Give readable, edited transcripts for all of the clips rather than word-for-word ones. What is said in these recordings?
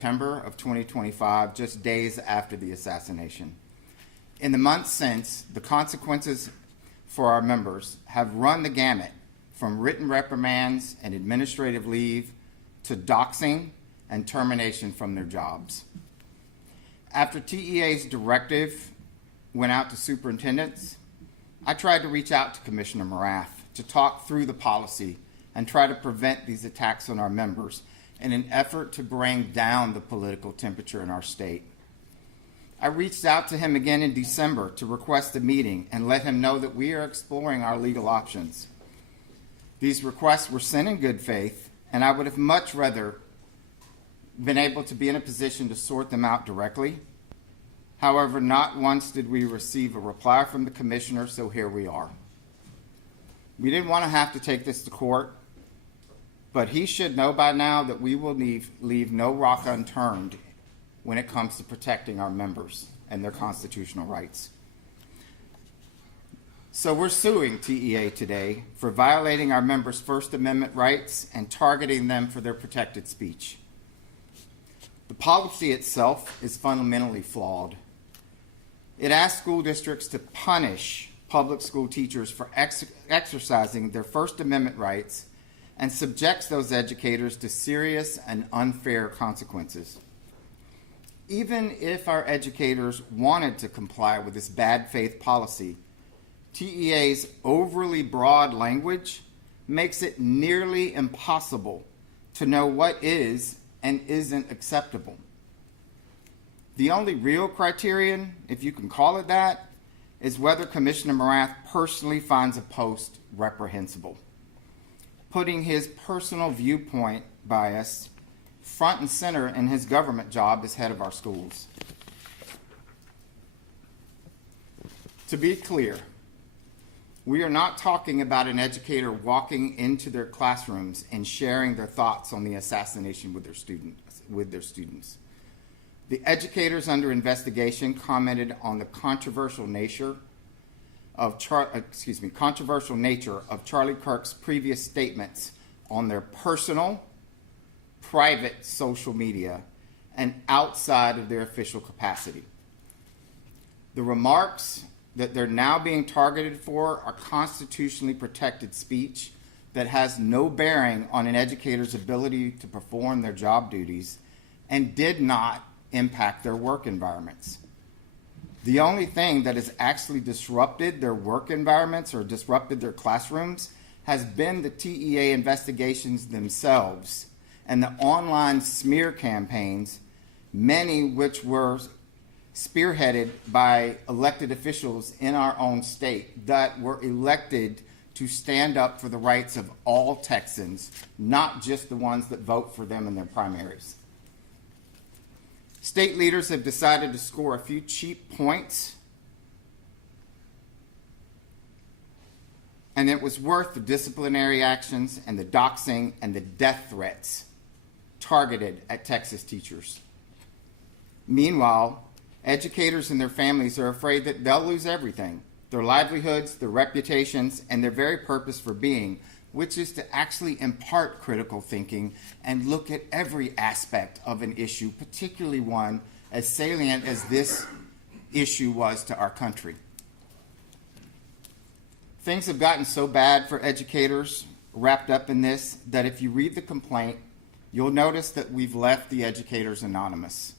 September of 2025, just days after the assassination. In the months since, the consequences for our members have run the gamut from written reprimands and administrative leave to doxing and termination from their jobs. After TEA's directive went out to superintendents, I tried to reach out to Commissioner Morath to talk through the policy and try to prevent these attacks on our members in an effort to bring down the political temperature in our state. I reached out to him again in December to request a meeting and let him know that we are exploring our legal options. These requests were sent in good faith, and I would have much rather been able to be in a position to sort them out directly. However, not once did we receive a reply from the commissioner, so here we are. We didn't want to have to take this to court, but he should know by now that we will leave no rock unturned when it comes to protecting our members and their constitutional rights. So we're suing TEA today for violating our members' First Amendment rights and targeting them for their protected speech. The policy itself is fundamentally flawed. It asks school districts to punish public school teachers for exercising their First Amendment rights and subjects those educators to serious and unfair consequences. Even if our educators wanted to comply with this bad faith policy, TEA's overly broad language makes it nearly impossible to know what is and isn't acceptable. The only real criterion, if you can call it that, is whether Commissioner Morath personally finds a post reprehensible, putting his personal viewpoint bias front and center in his government job as head of our schools. To be clear, we are not talking about an educator walking into their classrooms and sharing their thoughts on the assassination with their students. The educators under investigation commented on the controversial nature of Charlie Kirk's previous statements on their personal, private social media and outside of their official capacity. The remarks that they're now being targeted for are constitutionally protected speech that has no bearing on an educator's ability to perform their job duties and did not impact their work environments. The only thing that has actually disrupted their work environments or disrupted their classrooms has been the TEA investigations themselves and the online smear campaigns, many which were spearheaded by elected officials in our own state that were elected to stand up for the rights of all Texans, not just the ones that vote for them in their primaries. State leaders have decided to score a few cheap points, and it was worth the disciplinary actions and the doxing and the death threats targeted at Texas teachers. Meanwhile, educators and their families are afraid that they'll lose everything, their livelihoods, their reputations, and their very purpose for being, which is to actually impart critical thinking and look at every aspect of an issue, particularly one as salient as this issue was to our country. Things have gotten so bad for educators wrapped up in this that if you read the complaint, you'll notice that we've left the educators anonymous.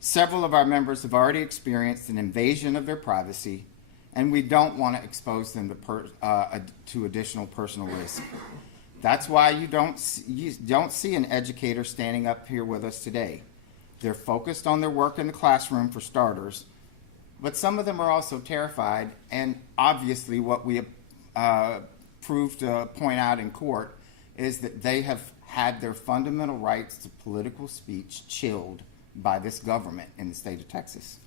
Several of our members have already experienced an invasion of their privacy, and we don't want to expose them to additional personal risk. That's why you don't see an educator standing up here with us today. They're focused on their work in the classroom for starters, but some of them are also terrified, and obviously what we proved to point out in court is that they have had their fundamental rights to political speech chilled by this government in the state of Texas.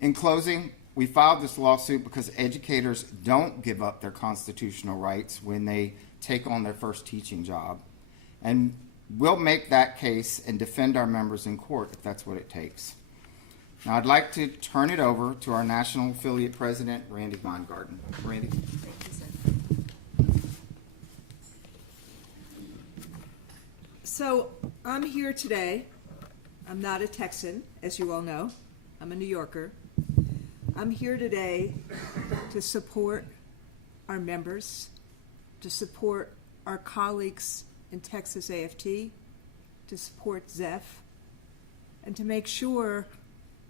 In closing, we filed this lawsuit because educators don't give up their constitutional rights when they take on their first teaching job. And we'll make that case and defend our members in court if that's what it takes. Now I'd like to turn it over to our national affiliate president, Randy Weingarten. Randy. Thank you, sir. So I'm here today. I'm not a Texan, as you all know. I'm a New Yorker. I'm here today to support our members, to support our colleagues in Texas AFT, to support Zeph, and to make sure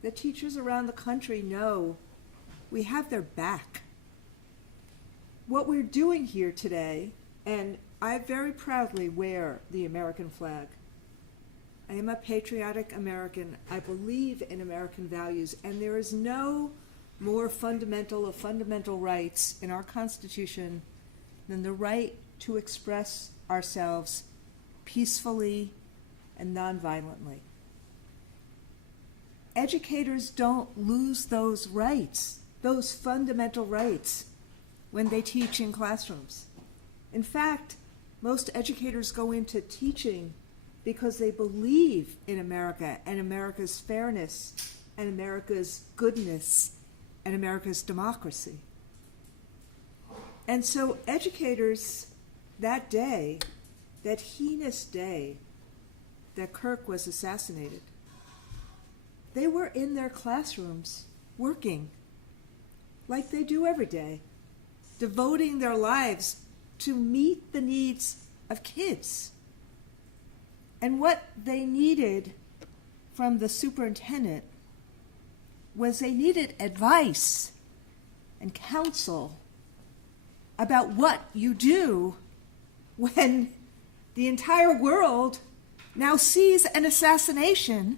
that teachers around the country know we have their back. What we're doing here today, and I very proudly wear the American flag. I am a patriotic American. I believe in American values, and there is no more fundamental of fundamental rights in our Constitution than the right to express ourselves peacefully and nonviolently. Educators don't lose those rights, those fundamental rights, when they teach in classrooms. In fact, most educators go into teaching because they believe in America and America's fairness and America's goodness and America's democracy. And so educators that day, that heinous day that Kirk was assassinated, they were in their classrooms working like they do every day, devoting their lives to meet the needs of kids. And what they needed from the superintendent was they needed advice and counsel about what you do when the entire world now sees an assassination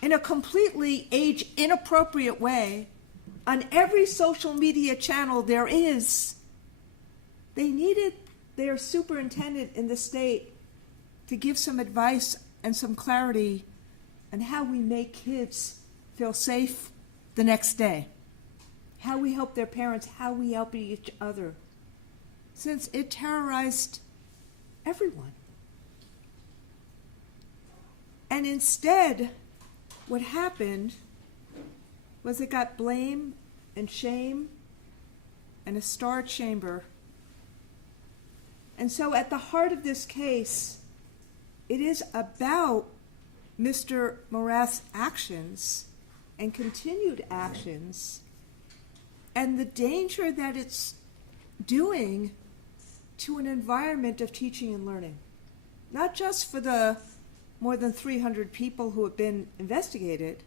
in a completely age-inappropriate way on every social media channel there is. They needed their superintendent in the state to give some advice and some clarity on how we make kids feel safe the next day, how we help their parents, how we help each other, since it terrorized everyone. And instead, what happened was it got blame and shame and a star chamber. And so at the heart of this case, it is about Mr. Morath's actions and continued actions and the danger that it's doing to an environment of teaching and learning, not just for the more than 300 people who have been investigated,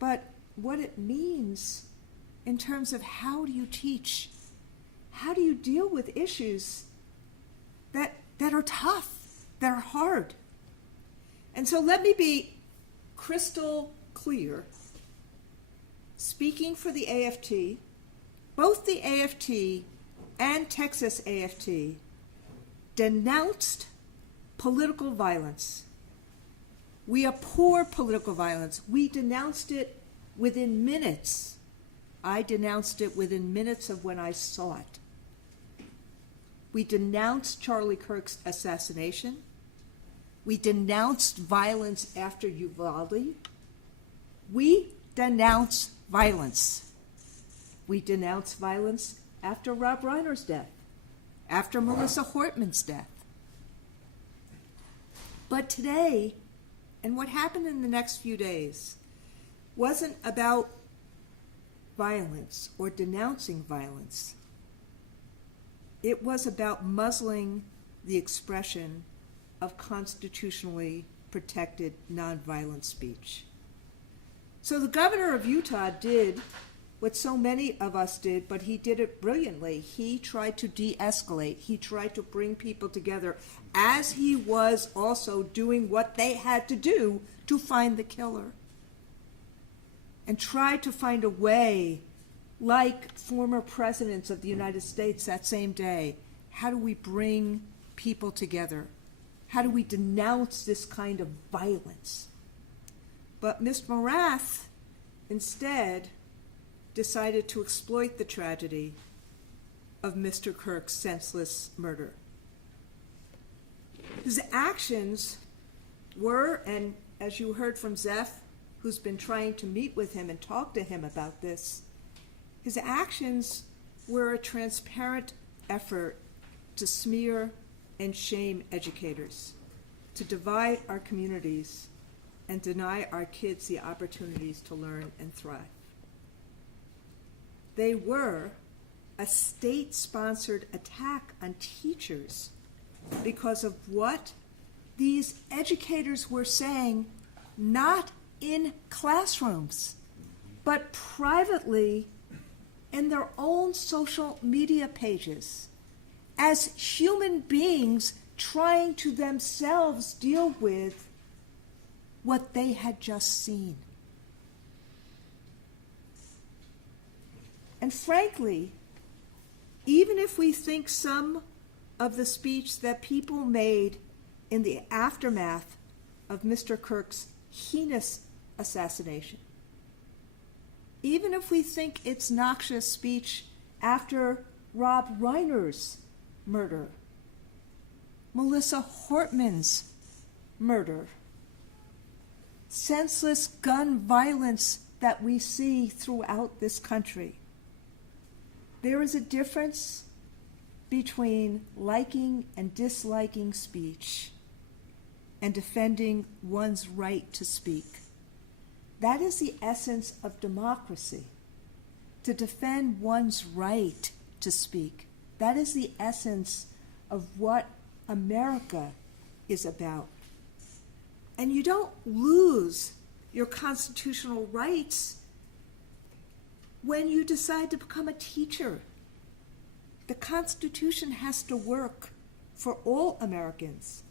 but what it means in terms of how do you teach? How do you deal with issues that are tough, that are hard? And so let me be crystal clear. Speaking for the AFT, both the AFT and Texas AFT denounced political violence. We abhor political violence. We denounced it within minutes. I denounced it within minutes of when I saw it. We denounced Charlie Kirk's assassination. We denounced violence after Uvalde. We denounce violence. We denounce violence after Rob Reiner's death, after Melissa Hortman's death. But today, and what happened in the next few days, wasn't about violence or denouncing violence. It was about muzzling the expression of constitutionally protected nonviolent speech. So the governor of Utah did what so many of us did, but he did it brilliantly. He tried to de-escalate. He tried to bring people together, as he was also doing what they had to do to find the killer, and tried to find a way, like former presidents of the United States that same day, how do we bring people together? How do we denounce this kind of violence? But Ms. Morath instead decided to exploit the tragedy of Mr. Kirk's senseless murder. His actions were, and as you heard from Zeph, who's been trying to meet with him and talk to him about this, his actions were a transparent effort to smear and shame educators. to divide our communities and deny our kids the opportunities to learn and thrive. They were a state-sponsored attack on teachers because of what these educators were saying, not in classrooms, but privately in their own social media pages, as human beings trying to themselves deal with what they had just seen. And frankly, even if we think some of the speech that people made in the aftermath of Mr. Kirk's heinous assassination, even if we think it's noxious speech after Rob Reiner's murder, Melissa Hortman's murder, senseless gun violence that we see throughout this country, there is a difference between liking and disliking speech and defending one's right to speak. That is the essence of democracy, to defend one's right to speak. That is the essence of what America is about. And you don't lose your constitutional rights when you decide to become a teacher. The Constitution has to work for all Americans,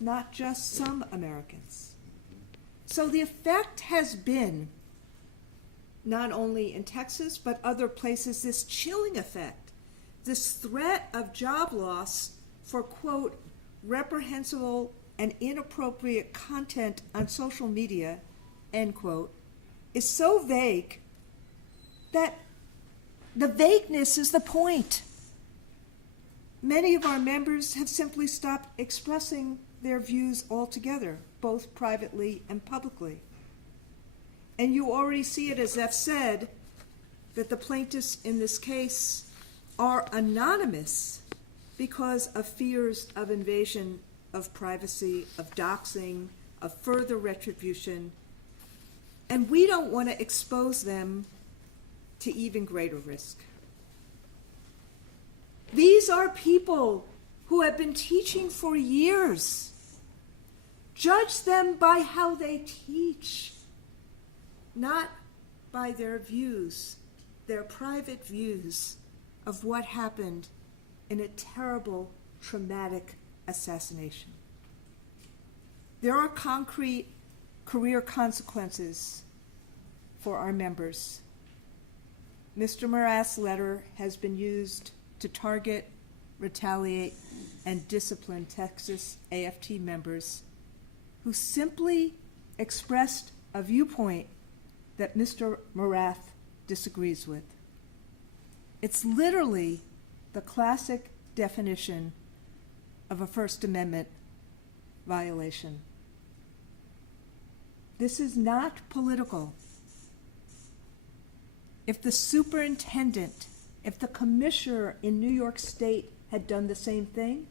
not just some Americans. So the effect has been, not only in Texas, but other places, this chilling effect, this threat of job loss for, quote, reprehensible and inappropriate content on social media, end quote, is so vague that the vagueness is the point. Many of our members have simply stopped expressing their views altogether, both privately and publicly. And you already see it, as I've said, that the plaintiffs in this case are anonymous because of fears of invasion of privacy, of doxing, of further retribution. And we don't want to expose them to even greater risk. These are people who have been teaching for years. Judge them by how they teach, not by their views, their private views of what happened in a terrible, traumatic assassination. There are concrete career consequences for our members. Mr. Marath's letter has been used to target, retaliate, and discipline Texas AFT members who simply expressed a viewpoint that Mr. Marath disagrees with. It's literally the classic definition of a First Amendment violation. This is not political. If the superintendent, if the commissioner in New York State had done the same thing,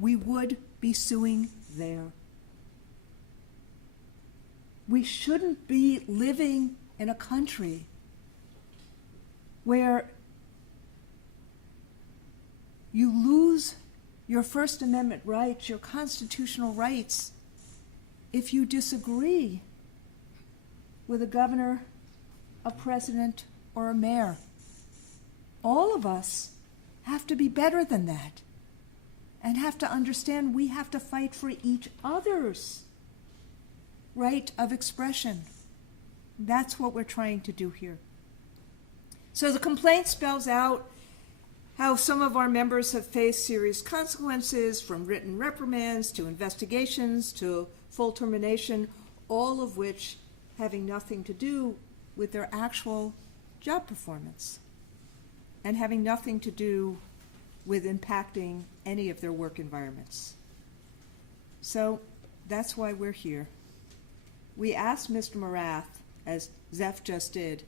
we would be suing there. We shouldn't be living in a country where you lose your First Amendment rights, your constitutional rights, if you disagree with a governor, a president, or a mayor. All of us have to be better than that and have to understand we have to fight for each other's right of expression. That's what we're trying to do here. So the complaint spells out how some of our members have faced serious consequences, from written reprimands to investigations to full termination, all of which having nothing to do with their actual job performance and having nothing to do with impacting any of their work environments. So that's why we're here. We asked Mr. Marath, as Zeph just did,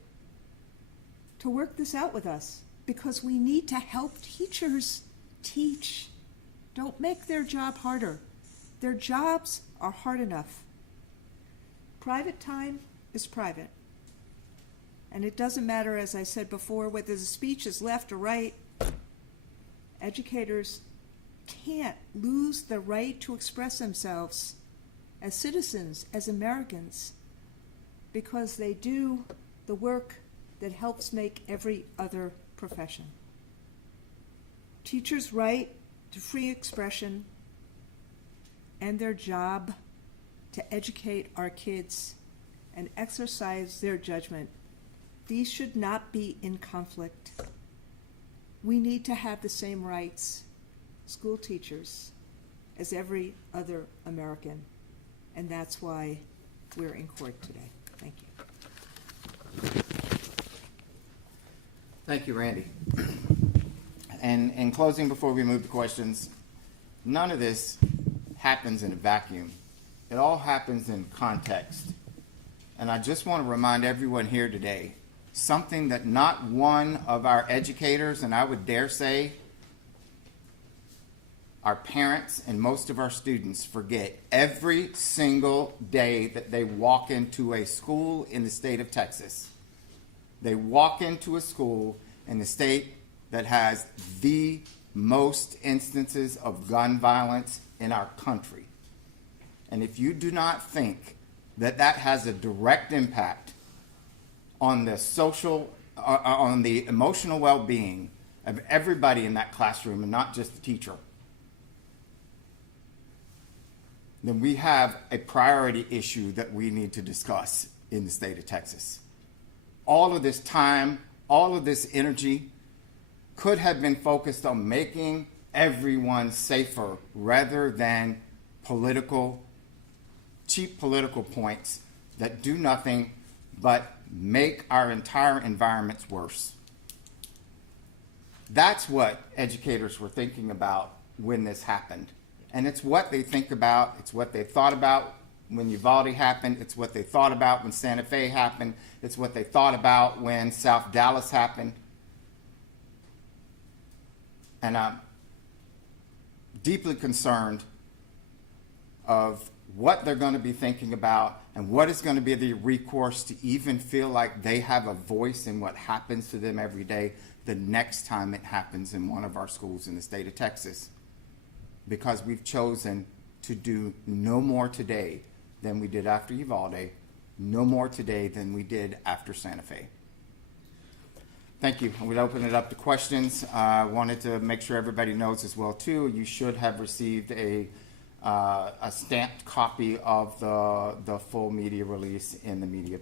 to work this out with us because we need to help teachers teach. Don't make their job harder. Their jobs are hard enough. Private time is private. And it doesn't matter, as I said before, whether the speech is left or right. Educators can't lose the right to express themselves as citizens, as Americans, because they do the work that helps make every other profession. Teachers' right to free expression and their job to educate our kids and exercise their judgment, these should not be in conflict. We need to have the same rights, school teachers, as every other American, and that's why we're in court today. Thank you. Thank you, Randy. And in closing, before we move to questions, none of this happens in a vacuum. It all happens in context. And I just want to remind everyone here today, something that not one of our educators, and I would dare say our parents and most of our students, forget every single day that they walk into a school in the state of Texas. They walk into a school in the state that has the most instances of gun violence in our country. And if you do not think that that has a direct impact on the on the emotional well-being of everybody in that classroom and not just the teacher, then we have a priority issue that we need to discuss in the state of Texas. All of this time, all of this energy could have been focused on making everyone safer rather than cheap political points that do nothing but make our entire environments worse. That's what educators were thinking about when this happened. And it's what they think about, it's what they thought about when Uvalde happened, it's what they thought about when Santa Fe happened, it's what they thought about when South Dallas happened. And I'm deeply concerned of what they're going to be thinking about and what is going to be the recourse to even feel like they have a voice in what happens to them every day the next time it happens in one of our schools in the state of Texas. Because we've chosen to do no more today than we did after Uvalde, no more today than we did after Santa Fe. Thank you. We'll open it up to questions. I wanted to make sure everybody knows as well, too, you should have received a stamped copy of the full media release in the media,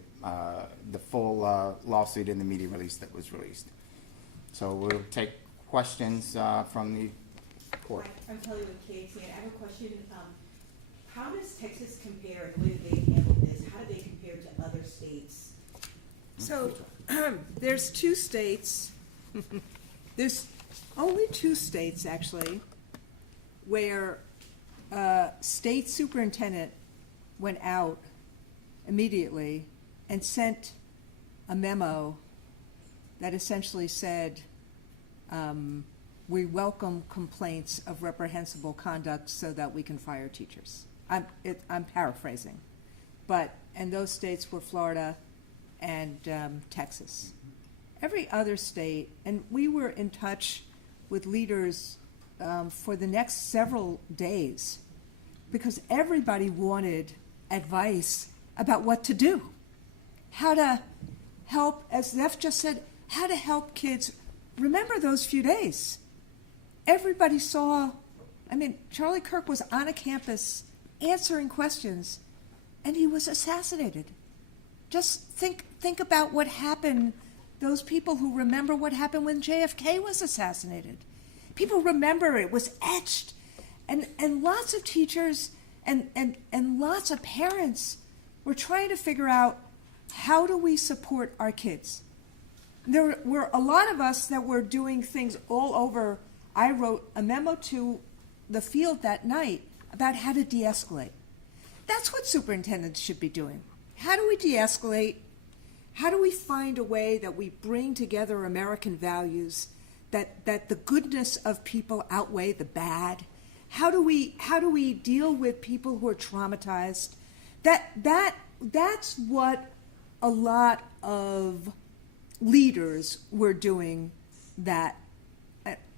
the full lawsuit in the media release that was released. So we'll take questions from the court. I'm Kelly with KXA. I have a question. How does Texas compare, the way that they handle this, how do they compare to other states? So there's two states, there's only two states actually, where state superintendent went out immediately and sent a memo that essentially said, we welcome complaints of reprehensible conduct so that we can fire teachers. I'm paraphrasing, and those states were Florida and Texas. Every other state, and we were in touch with leaders for the next several days because everybody wanted advice about what to do, how to help, as Zeph just said, how to help kids remember those few days. Everybody saw, Charlie Kirk was on a campus answering questions, and he was assassinated. Just think about what happened, those people who remember what happened when JFK was assassinated. People remember it was etched. And lots of teachers and lots of parents were trying to figure out, how do we support our kids? There were a lot of us that were doing things all over. I wrote a memo to the field that night about how to de-escalate. That's what superintendents should be doing. How do we de-escalate? How do we find a way that we bring together American values, that the goodness of people outweigh the bad, How do we deal with people who are traumatized? That's what a lot of leaders were doing. That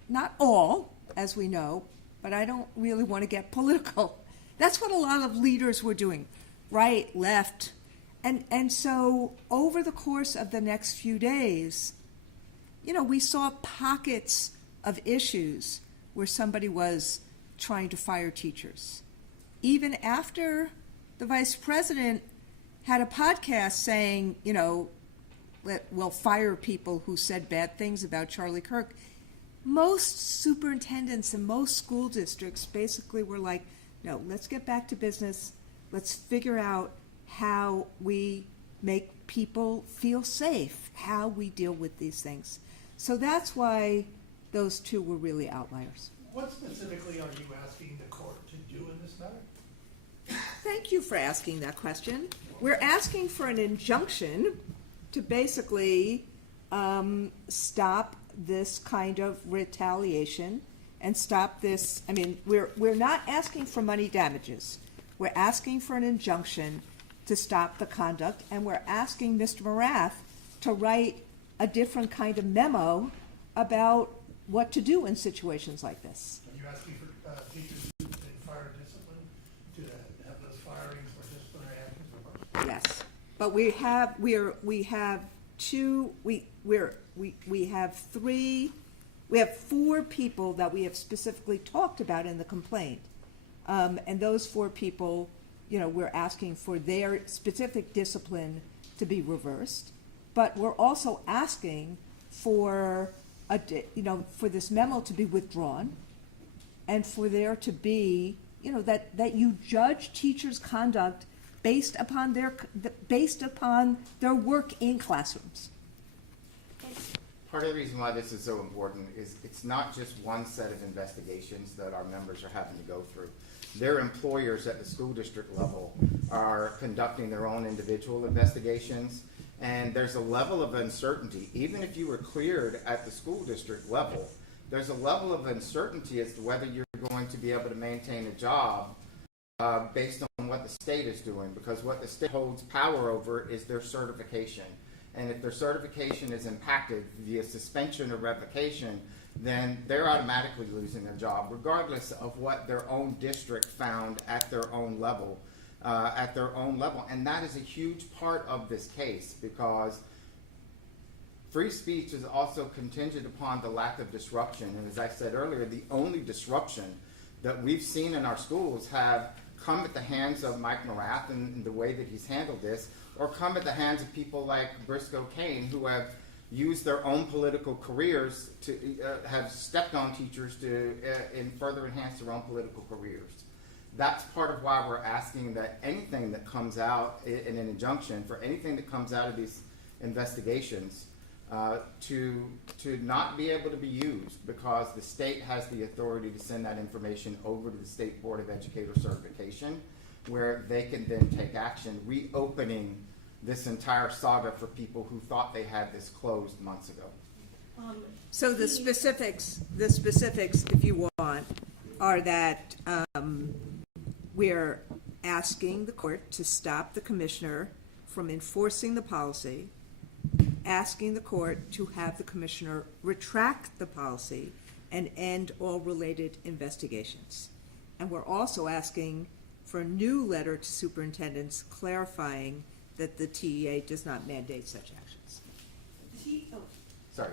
not all, as we know, but I don't really want to get political. That's what a lot of leaders were doing, right, left. And so over the course of the next few days, we saw pockets of issues where somebody was trying to fire teachers. Even after the vice president had a podcast saying, we'll fire people who said bad things about Charlie Kirk, most superintendents and most school districts basically were like, no, let's get back to business. Let's figure out how we make people feel safe, how we deal with these things. So that's why those two were really outliers. What specifically are you asking the court to do in this matter? Thank you for asking that question. We're asking for an injunction to basically stop this kind of retaliation and stop this. I mean, we're not asking for money damages. We're asking for an injunction to stop the conduct, and we're asking Mr. Morath to write a different kind of memo about what to do in situations like this. Are you asking for teachers to take fire discipline, to have those firings for disciplinary actions? Or Yes, but we have 4 people that we have specifically talked about in the complaint, and those 4 people, we're asking for their specific discipline to be reversed, but we're also asking for for this memo to be withdrawn, and for there to be, that you judge teachers' conduct based upon their work in classrooms. Part of the reason why this is so important is it's not just one set of investigations that our members are having to go through. Their employers at the school district level are conducting their own individual investigations, and there's a level of uncertainty. Even if you were cleared at the school district level, there's a level of uncertainty as to whether you're going to be able to maintain a job based on what the state is doing, because what the state holds power over is their certification. And if their certification is impacted via suspension or revocation, then they're automatically losing their job, regardless of what their own district found at their own level. And that is a huge part of this case, because free speech is also contingent upon the lack of disruption. And as I said earlier, the only disruption that we've seen in our schools have come at the hands of Mike Morath and the way that he's handled this, or come at the hands of people like Briscoe Kane, who have used their own political careers to have stepped on teachers to further enhance their own political careers. That's part of why we're asking that anything that comes out in an injunction, for anything that comes out of these investigations, to not be able to be used, because the state has the authority to send that information over to the State Board of Educator Certification, where they can then take action, reopening this entire saga for people who thought they had this closed months ago. So the specifics, if you want, are that we're asking the court to stop the commissioner from enforcing the policy, asking the court to have the commissioner retract the policy and end all related investigations. And we're also asking for a new letter to superintendents clarifying that the TEA does not mandate such actions. Sorry.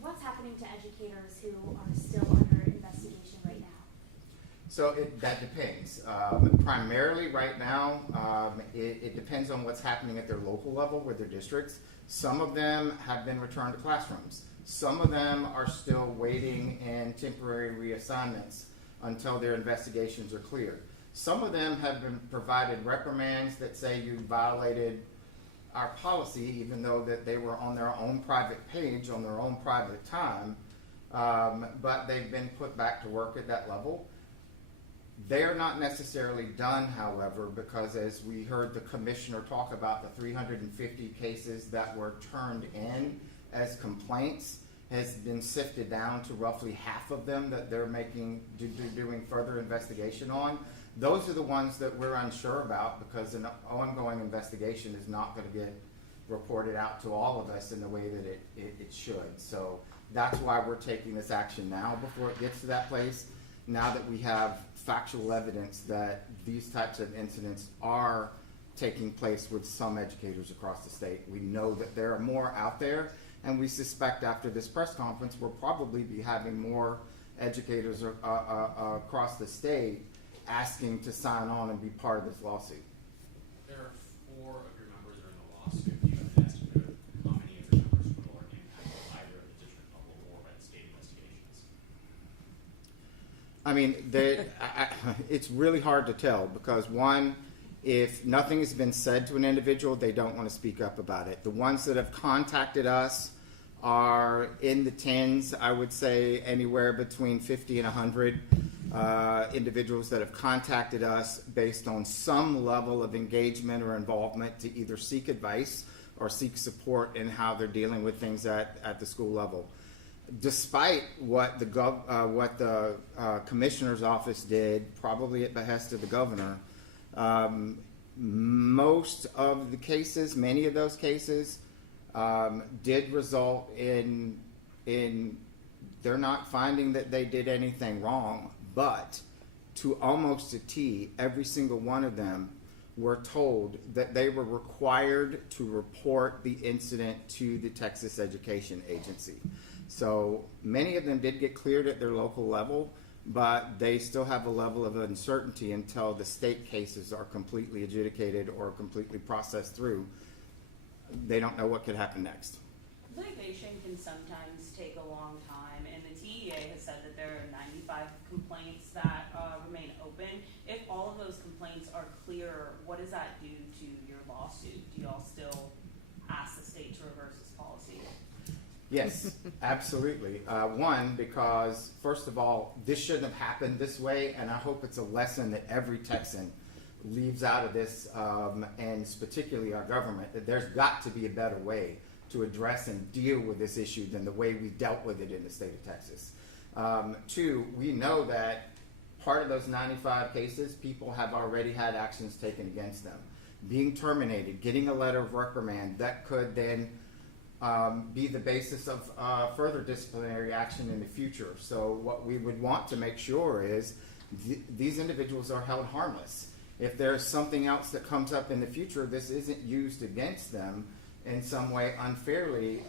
What's happening to educators who are still under investigation right now? So that depends. Primarily right now, it depends on what's happening at their local level with their districts. Some of them have been returned to classrooms. Some of them are still waiting in temporary reassignments until their investigations are cleared. Some of them have been provided reprimands that say you violated our policy, even though that they were on their own private page, on their own private time, but they've been put back to work at that level. They're not necessarily done, however, because as we heard the commissioner talk about, the 350 cases that were turned in as complaints has been sifted down to roughly half of them that they're doing further investigation on. Those are the ones that we're unsure about, because an ongoing investigation is not going to get reported out to all of us in the way that it should. So that's why we're taking this action now before it gets to that place, now that we have factual evidence that these types of incidents are taking place with some educators across the state. We know that there are more out there, and we suspect after this press conference we'll probably be having more educators across the state asking to sign on and be part of this lawsuit. There are 4 of your members are in the lawsuit. Do you have an estimate of how many of your members are impacted either at the district level or at state investigations? I mean, it's really hard to tell, because one, if nothing has been said to an individual, they don't want to speak up about it. The ones that have contacted us are in the tens, I would say anywhere between 50 and 100 individuals that have contacted us based on some level of engagement or involvement to either seek advice or seek support in how they're dealing with things at the school level. Despite what the commissioner's office did, probably at behest of the governor, most of the cases, many of those cases, did result in they're not finding that they did anything wrong, but to almost a T, every single one of them were told that they were required to report the incident to the Texas Education Agency. So many of them did get cleared at their local level, but they still have a level of uncertainty until the state cases are completely adjudicated or completely processed through. They don't know what could happen next. Litigation can sometimes take a long time, and the TEA has said that there are 95 complaints that remain open. If all of those complaints are clear, what does that do to your lawsuit? Do y'all still ask the state to reverse this policy? Yes, absolutely. One, because first of all, this shouldn't have happened this way, and I hope it's a lesson that every Texan leaves out of this, and particularly our government, that there's got to be a better way to address and deal with this issue than the way we dealt with it in the state of Texas. 2, we know that part of those 95 cases, people have already had actions taken against them. Being terminated, getting a letter of reprimand that could then be the basis of further disciplinary action in the future. So what we would want to make sure is these individuals are held harmless. If there's something else that comes up in the future, this isn't used against them in some way unfairly,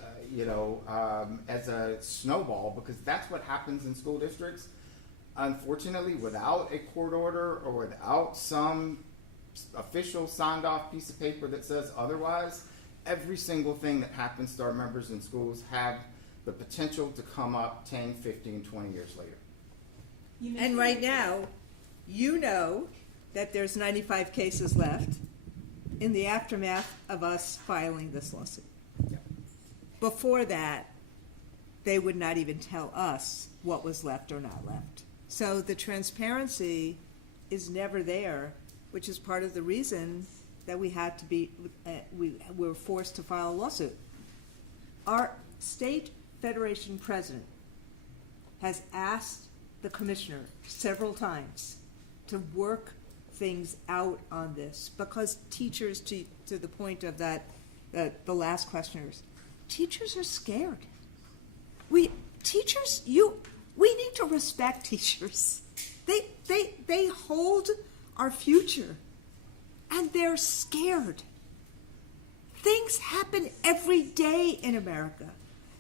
as a snowball, because that's what happens in school districts. Unfortunately, without a court order or without some official signed off piece of paper that says otherwise, every single thing that happens to our members in schools have the potential to come up 10, 15, 20 years later. And right now, you know that there's 95 cases left in the aftermath of us filing this lawsuit. Yeah. Before that, they would not even tell us what was left or not left. So the transparency is never there, which is part of the reason that we had to be, we were forced to file a lawsuit. Our state federation president has asked the commissioner several times to work things out on this, because teachers, to the point of that, the last questioners, teachers are scared. We need to respect teachers. They hold our future, and they're scared. Things happen every day in America.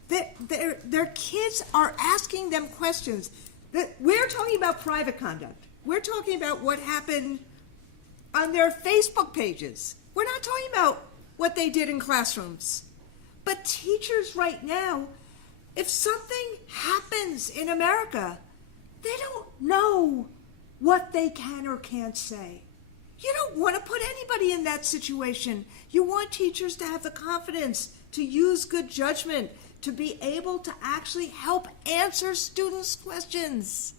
Their kids are asking them questions. That we're talking about private conduct. We're talking about what happened on their Facebook pages. We're not talking about what they did in classrooms. But teachers right now, if something happens in America, they don't know what they can or can't say. You don't want to put anybody in that situation. You want teachers to have the confidence to use good judgment, to be able to actually help answer students' questions.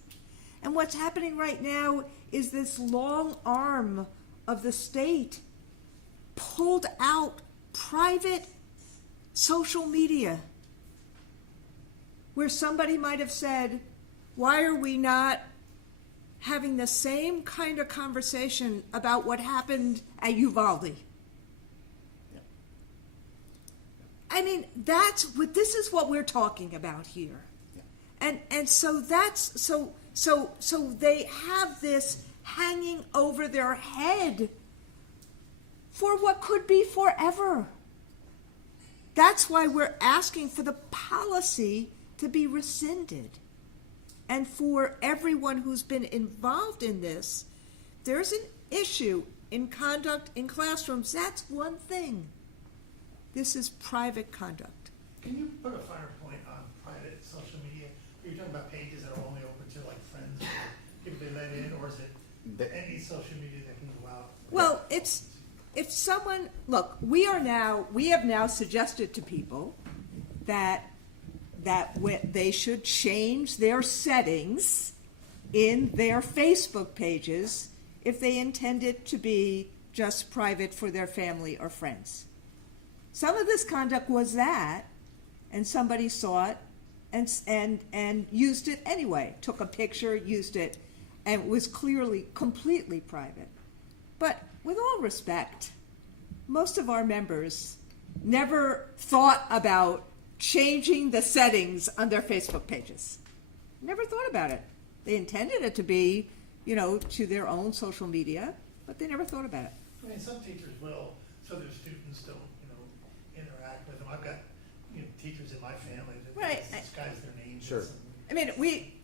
And what's happening right now is this long arm of the state pulled out private social media. where somebody might have said, why are we not having the same kind of conversation about what happened at Uvalde? I mean, this is what we're talking about here. And so that's, so they have this hanging over their head for what could be forever. That's why we're asking for the policy to be rescinded. And for everyone who's been involved in this, there's an issue in conduct in classrooms. That's one thing. This is private conduct. Can you put a finer point on private social media? Are you talking about pages that are only open to like friends or people they let in, or is it any social media that can go out? Well, it's, if someone, look, we have now suggested to people that they should change their settings in their Facebook pages if they intend it to be just private for their family or friends. Some of this conduct was that, and somebody saw it and used it anyway, took a picture, used it, and it was clearly completely private. But with all respect, most of our members never thought about changing the settings on their Facebook pages. Never thought about it. They intended it to be, to their own social media, but they never thought about it. I mean, some teachers will, so their students don't, interact with them. I've got, teachers in my family that Right. disguise their names. Sure. I mean, we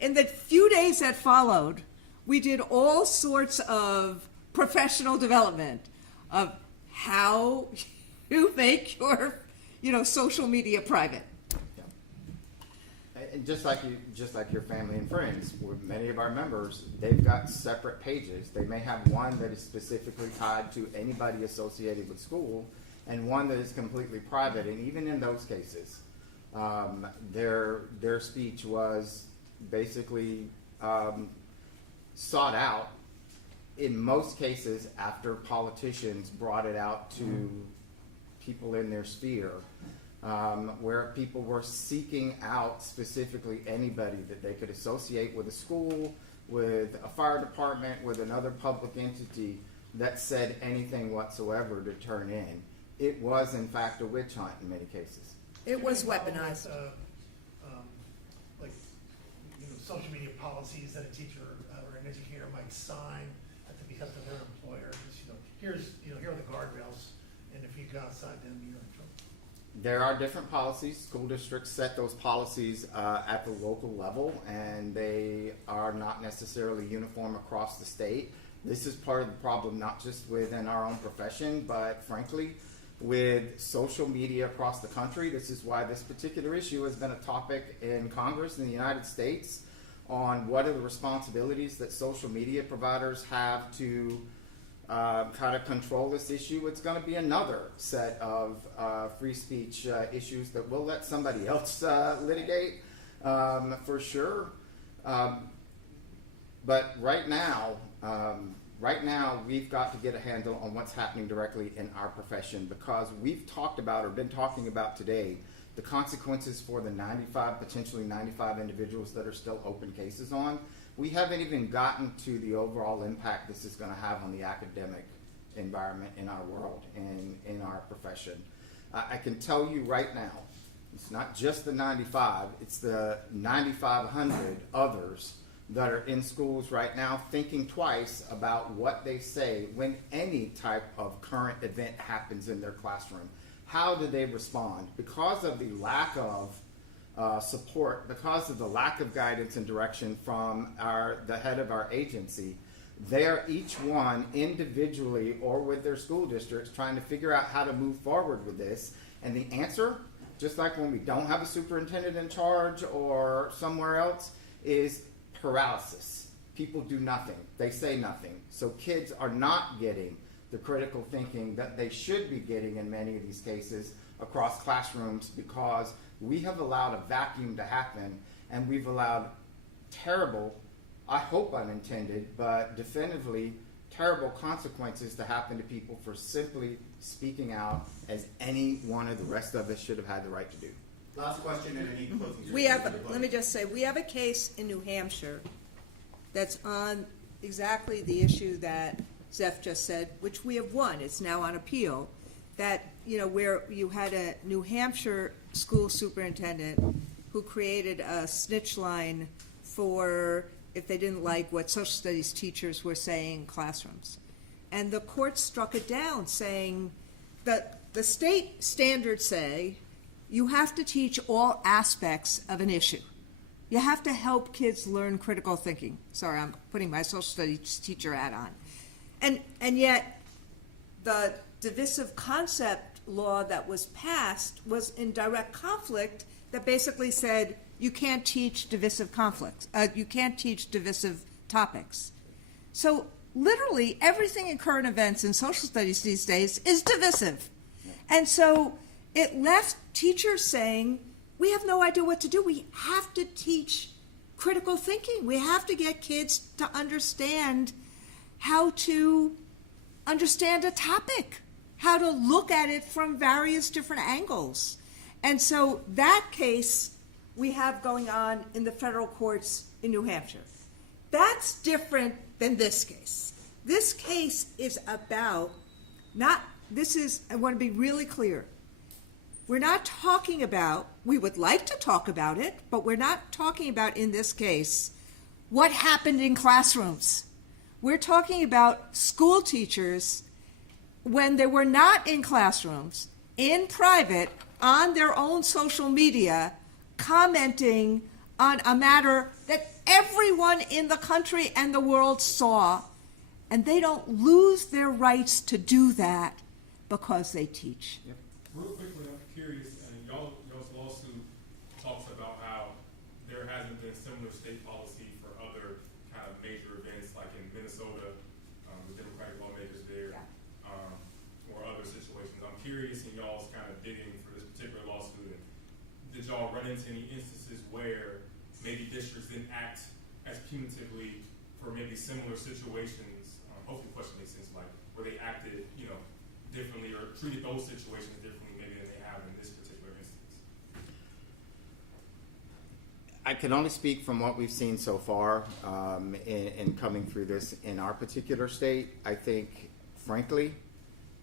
in the few days that followed, we did all sorts of professional development of how you make your, social media private. And just like your family and friends, with many of our members, they've got separate pages. They may have one that is specifically tied to anybody associated with school, and one that is completely private. And even in those cases, their speech was basically sought out. In most cases, after politicians brought it out to people in their sphere. Where people were seeking out specifically anybody that they could associate with a school, with a fire department, with another public entity that said anything whatsoever to turn in. It was, in fact, a witch hunt in many cases. It was Do you have a problem weaponized. with, social media policies that a teacher or an educator might sign at the behest of their employer. Here are the guardrails, and if you go outside them, you're in trouble. There are different policies. School districts set those policies at the local level, and they are not necessarily uniform across the state. This is part of the problem, not just within our own profession, but frankly, with social media across the country. This is why this particular issue has been a topic in Congress in the United States on what are the responsibilities that social media providers have to kind of control this issue. It's going to be another set of free speech issues that we'll let somebody else litigate for sure. But right now we've got to get a handle on what's happening directly in our profession, because we've talked about or been talking about today the consequences for the potentially 95 individuals that are still open cases on. We haven't even gotten to the overall impact this is going to have on the academic environment in our world and in our profession. I can tell you right now, it's not just the 95, it's the 9,500 others that are in schools right now thinking twice about what they say when any type of current event happens in their classroom. How do they respond? Because of the lack of support, because of the lack of guidance and direction from the head of our agency, they're each one individually or with their school districts trying to figure out how to move forward with this. And the answer, just like when we don't have a superintendent in charge or somewhere else, is paralysis. People do nothing. They say nothing. So kids are not getting the critical thinking that they should be getting in many of these cases across classrooms, because we have allowed a vacuum to happen, and we've allowed terrible, I hope unintended, but definitively terrible consequences to happen to people for simply speaking out, as any one of the rest of us should have had the right to do. Last question and any closing. We have, let me just say, we have a case in New Hampshire that's on exactly the issue that Zeph just said, which we have won. It's now on appeal. That, you know, where you had a New Hampshire school superintendent who created a snitch line for if they didn't like what social studies teachers were saying in classrooms. And the court struck it down, saying that the state standards say you have to teach all aspects of an issue. You have to help kids learn critical thinking. Sorry, I'm putting my social studies teacher hat on. And yet, the divisive concept law that was passed was in direct conflict that basically said you can't teach divisive conflicts. You can't teach divisive topics. So literally everything in current events in social studies these days is divisive. And so it left teachers saying, we have no idea what to do. We have to teach critical thinking. We have to get kids to understand how to understand a topic, how to look at it from various different angles. And so that case we have going on in the federal courts in New Hampshire. That's different than this case. This case is about I want to be really clear. We're not talking about, we would like to talk about it, but we're not talking about in this case what happened in classrooms. We're talking about school teachers when they were not in classrooms, in private, on their own social media, commenting on a matter that everyone in the country and the world saw, and they don't lose their rights to do that because they teach. Yep. Real quickly, I'm curious, and y'all's lawsuit talks about how there hasn't been similar state policy for other kind of major events, like in Minnesota, the Democratic lawmakers there, or other situations. I'm curious in y'all's kind of digging for this particular lawsuit, did y'all run into any instances where maybe districts didn't act as punitively for maybe similar situations? Hopefully the question makes sense, like where they acted, differently or treated those situations differently maybe than they have in this particular instance. I can only speak from what we've seen so far in coming through this in our particular state. I think, frankly,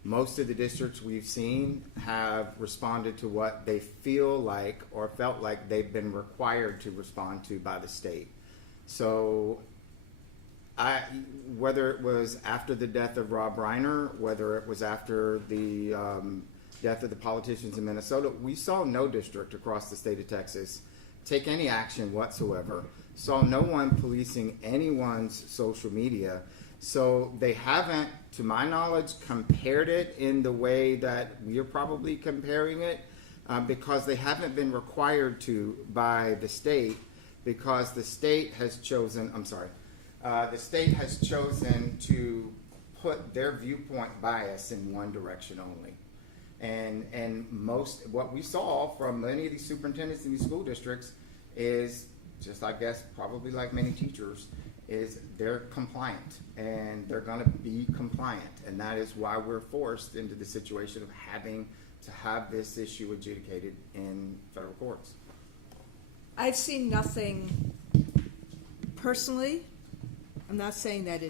most of the districts we've seen have responded to what they feel like or felt like they've been required to respond to by the state. So whether it was after the death of Rob Reiner, whether it was after the death of the politicians in Minnesota, we saw no district across the state of Texas take any action whatsoever, saw no one policing anyone's social media. So they haven't, to my knowledge, compared it in the way that we are probably comparing it, because they haven't been required to by the state, because the state has chosen, the state has chosen to put their viewpoint bias in one direction only. And most, what we saw from many of these superintendents in these school districts is, just I guess probably like many teachers, is they're compliant and they're going to be compliant. And that is why we're forced into the situation of having to have this issue adjudicated in federal courts. I've seen nothing personally. I'm not saying that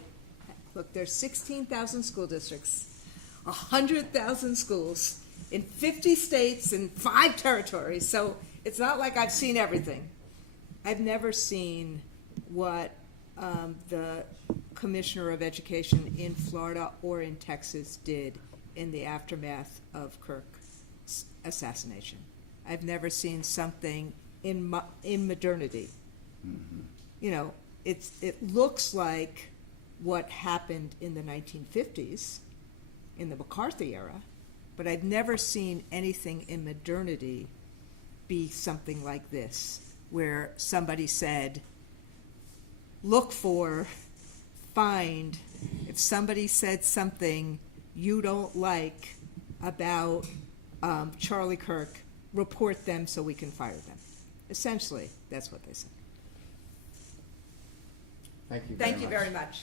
look, there's 16,000 school districts, 100,000 schools in 50 states and 5 territories. So it's not like I've seen everything. I've never seen what the Commissioner of Education in Florida or in Texas did in the aftermath of Kirk's assassination. I've never seen something in modernity. Mm-hmm. It looks like what happened in the 1950s, in the McCarthy era, but I've never seen anything in modernity be something like this, where somebody said, look for, find, if somebody said something you don't like about Charlie Kirk, report them so we can fire them. Essentially, that's what they said. Thank you. Thank you very much.